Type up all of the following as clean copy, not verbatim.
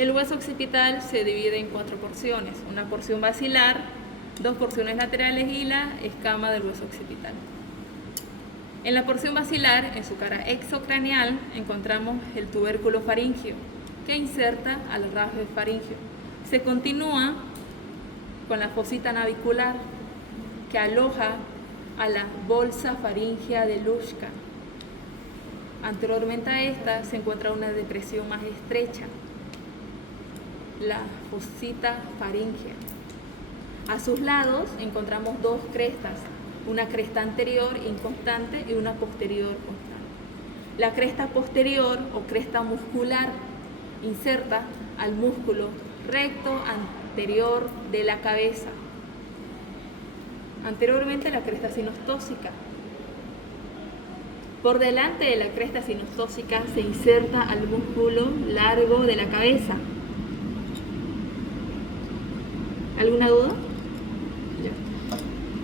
El hueso occipital se divide en 4 porciones, una porción basilar, 2 porciones laterales y la escama del hueso occipital. En la porción basilar, en su cara exocraneal, encontramos el tubérculo faríngeo, que inserta al rasgo faríngeo. Se continúa con la fosita navicular, que aloja a la bolsa faríngea de Luschka. Anteriormente a esta se encuentra una depresión más estrecha, la fosita faríngea. A sus lados encontramos 2 crestas, una cresta anterior inconstante y una posterior constante. La cresta posterior o cresta muscular inserta al músculo recto anterior de la cabeza. Anteriormente la cresta sinostósica. Por delante de la cresta sinostósica se inserta al músculo largo de la cabeza. ¿Alguna duda?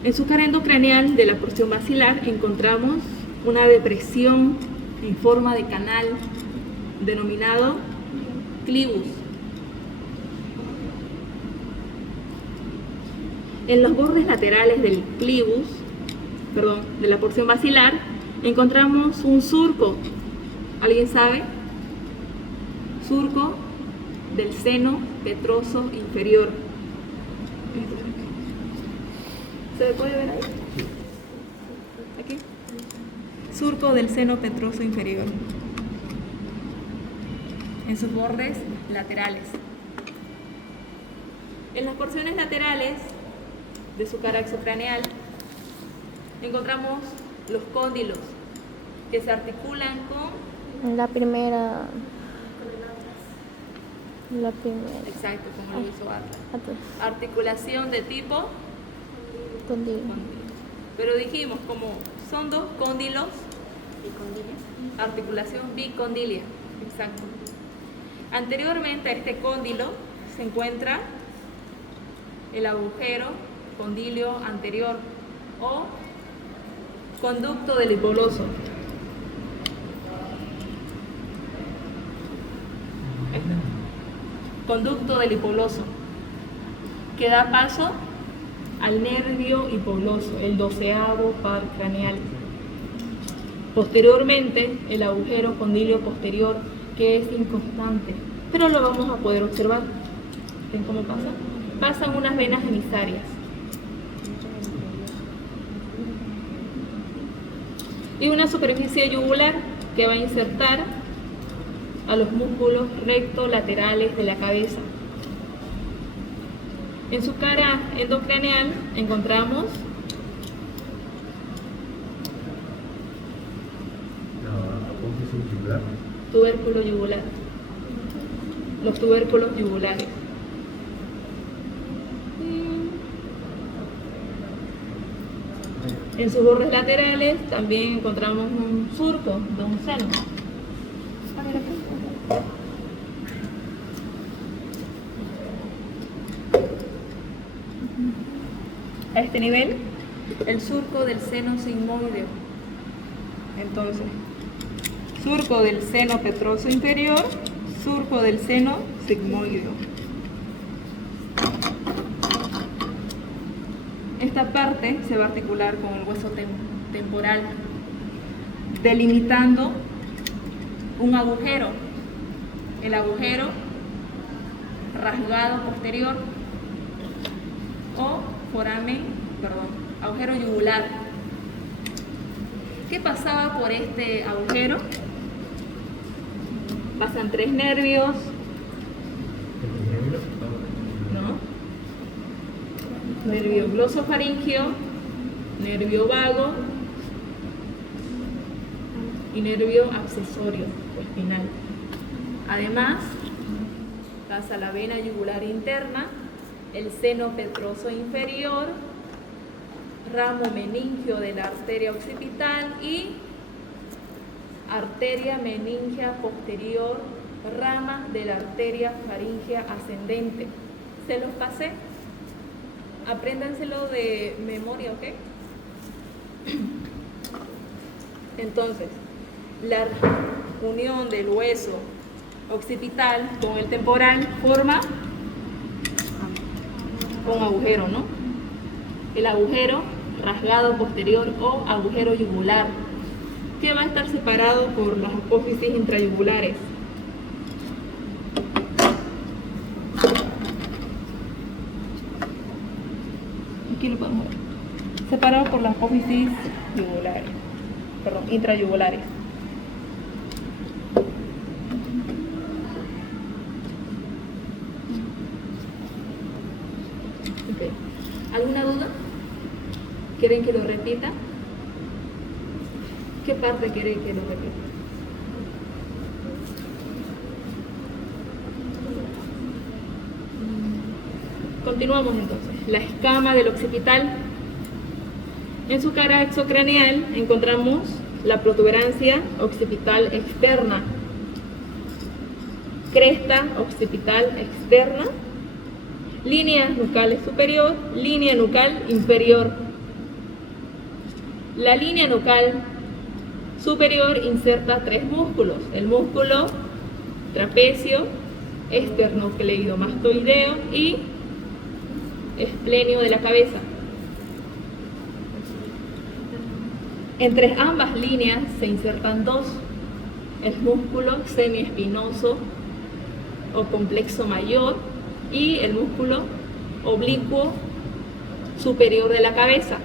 En su cara endocraneal de la porción basilar encontramos una depresión en forma de canal denominado clivus. En los bordes laterales del clivus, de la porción basilar, encontramos un surco. ¿Alguien sabe? Surco del seno petroso inferior. ¿Se puede ver ahí? Aquí. Surco del seno petroso inferior. En sus bordes laterales. En las porciones laterales de su cara exocraneal encontramos los cóndilos, que se articulan con la primera. Exacto, como lo hizo Atlas. Articulación de tipo Condilo. Pero dijimos, como son 2 cóndilos, articulación bicondilia. Exacto. Anteriormente a este cóndilo se encuentra el agujero condilio anterior o conducto del hipoloso. Conducto del hipoloso, que da paso al nervio hipoloso, el 12º par craneal. Posteriormente, el agujero condilio posterior, que es inconstante, pero lo vamos a poder observar. ¿Ven cómo pasa? Pasan unas venas emisarias. Y una superficie yugular que va a insertar a los músculos recto-laterales de la cabeza. En su cara endocraneal encontramos tubérculo yugular, los tubérculos yugulares. En sus bordes laterales también encontramos un surco de un seno. A este nivel, el surco del seno sigmoideo. Entonces, surco del seno petroso inferior, surco del seno sigmoideo. Esta parte se va a articular con el hueso temporal, delimitando un agujero, el agujero rasgado posterior o agujero yugular. ¿Qué pasaba por este agujero? Pasan 3 nervios, nervio glosofaringeo, nervio vago y nervio accesorio o espinal. Además, pasa la vena yugular interna, el seno petroso inferior, ramo meningio de la arteria occipital y arteria meningea posterior, rama de la arteria faríngea ascendente. Se los pasé. Apréndanselo de memoria, ¿ok? Entonces, la unión del hueso occipital con el temporal forma un agujero, ¿no? El agujero rasgado posterior o agujero yugular, que va a estar separado por las apófisis intrayugulares. Aquí lo podemos ver. Separado por las apófisis yugulares, perdón, intrayugulares. Okay. ¿Alguna duda? ¿Quieren que lo repita? ¿Qué parte quieren que lo repita? Continuamos entonces. La escama del occipital. En su cara exocraneal encontramos la protuberancia occipital externa, cresta occipital externa, línea nucal superior, línea nucal inferior. La línea nucal superior inserta tres músculos: el músculo trapecio, esternocleidomastoideo y esplenio de la cabeza. Entre ambas líneas se insertan dos: el músculo semiespinoso o complexo mayor y el músculo oblicuo superior de la cabeza.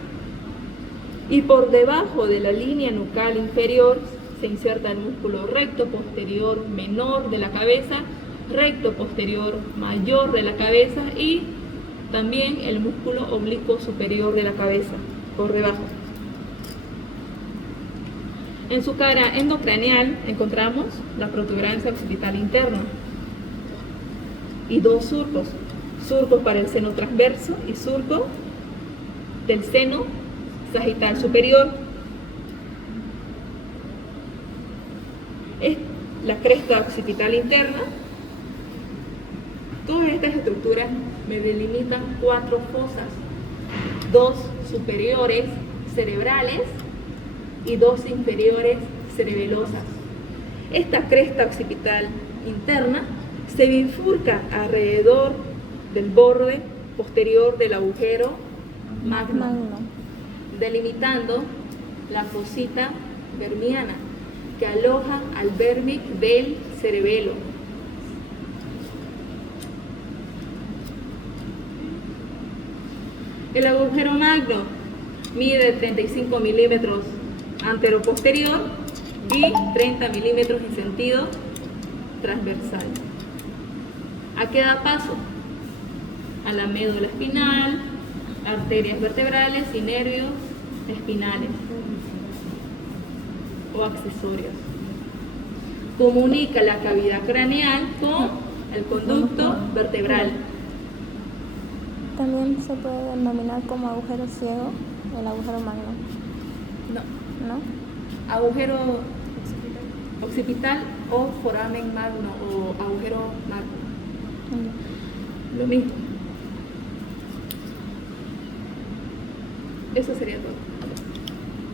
Y por debajo de la línea nucal inferior se inserta el músculo recto posterior menor de la cabeza, recto posterior mayor de la cabeza y también el músculo oblicuo superior de la cabeza, por debajo. En su cara endocraneal encontramos la protuberancia occipital interna y dos surcos: surco para el seno transverso y surco del seno sagital superior. Es la cresta occipital interna. Todas estas estructuras me delimitan cuatro fosas: dos superiores cerebrales y dos inferiores cerebelosas. Esta cresta occipital interna se bifurca alrededor del borde posterior del agujero magno, delimitando la fosita vermiana que aloja al vérmic del cerebelo. El agujero magno mide 35 milímetros anteroposterior y 30 milímetros en sentido transversal. ¿A qué da paso? A la médula espinal, arterias vertebrales y nervios espinales o accesorios. Comunica la cavidad craneal con el conducto vertebral. También se puede denominar como agujero ciego el agujero magno. ¿No? Agujero occipital o foramen magno o agujero magno. Lo mismo. Eso sería todo.